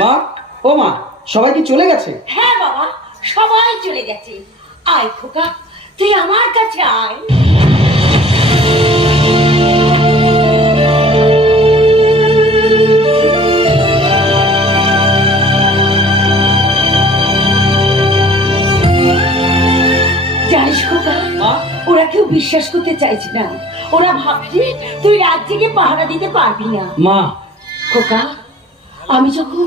মা ও মা সবাই কি চলে গেছে? হ্যাঁ বাবা সবাই চলে গেছে। আয় খোকা তুই আমার কাছে আয়। জানিস খোকা ওরা কেউ বিশ্বাস করতে চাইছে না। ওরা ভাবছে তুই রাত জেগে পাহারা দিতে পারবি না। মা। খোকা আমি যখন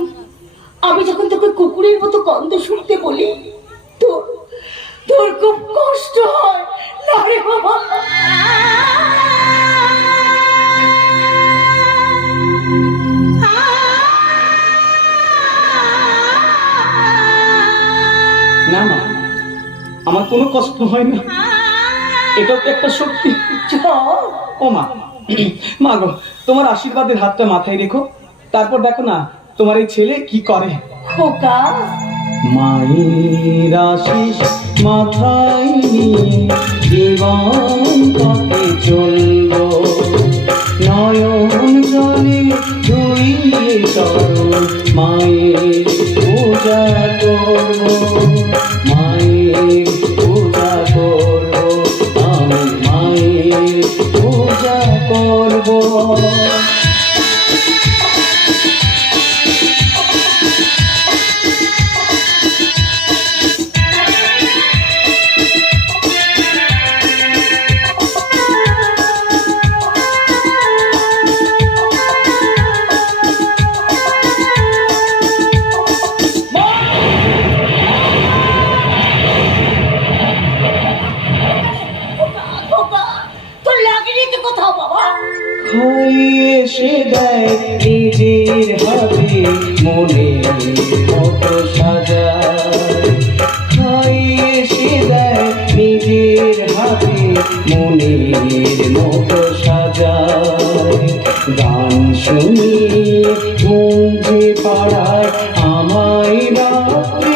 আমি যখন তোকে কুকুরের মতো গন্ধ শুনতে বলি তোর তোর খুব কষ্ট হয়। না রে বাবা। না মা আমার কোনো কষ্ট হয় না। এটা তো একটা সত্যি চল ও মা মা গো তোমার আশীর্বাদের হাতটা মাথায় রেখো। তারপর দেখো না তোমার এই ছেলে কি করে? খোকা। মায়ের আশিস মাথায় নিয়ে জীবন পথে চলব নয়ন জলে ধুইয়ে চরণ মায়ের পূজা করব এসে দেয় নিজের হাতে মনে মতো খাইয়ে এসে দেয় নিজের হাতে মনের মতো সাজায়। গান পাড়ায় আমায় রাত্রি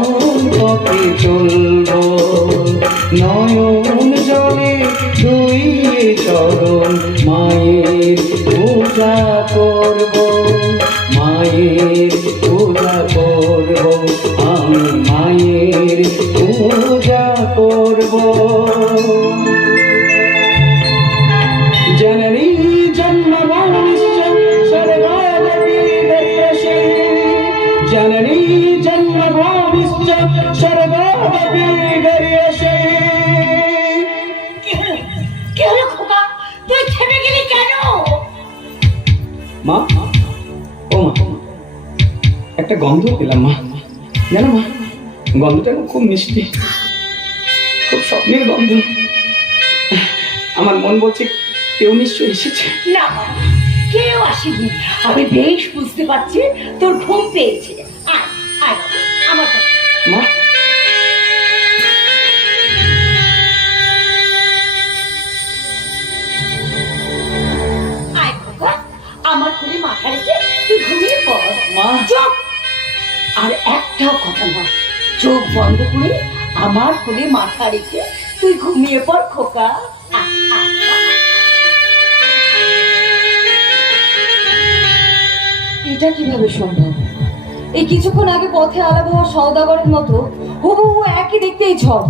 চলব নয়ন জলে ধুইয়ে চরণ, মায়ের পূজা করব, মায়ের পূজা করব, আমি মায়ের পূজা করব। জননী জননী জন্মভূমিশ্চ মা? ও মা। একটা গন্ধ পেলাম মা। জানো মা গন্ধটা খুব মিষ্টি। খুব স্বপ্নের গন্ধ। আমার মন বলছে কেউ নিশ্চয় এসেছে। না কেউ আসেনি। আমি বেশ বুঝতে পারছি তোর ঘুম পেয়েছে। আয় আয় আমার মা একটাও কথা না চোখ বন্ধ করে আমার কোলে মাথা রেখে তুই ঘুমিয়ে পড়, খোকা। এটা কীভাবে সম্ভব? এই কিছুক্ষণ আগে পথে আলাপ হওয়া সওদাগরের মতো হুবহু একই দেখতে এই ঝড়।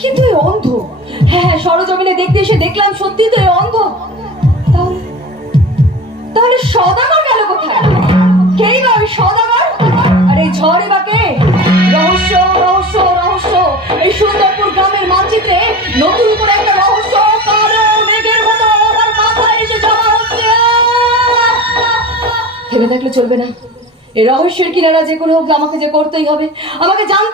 কিন্তু এই অন্ধ। হ্যাঁ হ্যাঁ সরজমিনে দেখতে এসে দেখলাম সত্যি তো এই অন্ধ। তাহলে সদাগর গেল কোথায়? কেই বা সদাগর আর এই ঝড়ে বা নতুন করে একটা রহস্য মেঘের মতো আমার মাথায় এসে জমা হচ্ছে থেমে থাকলে চলবে না। এই রহস্যের কিনারা যে কোনো হোক আমাকে যে করতেই হবে, আমাকে জানতে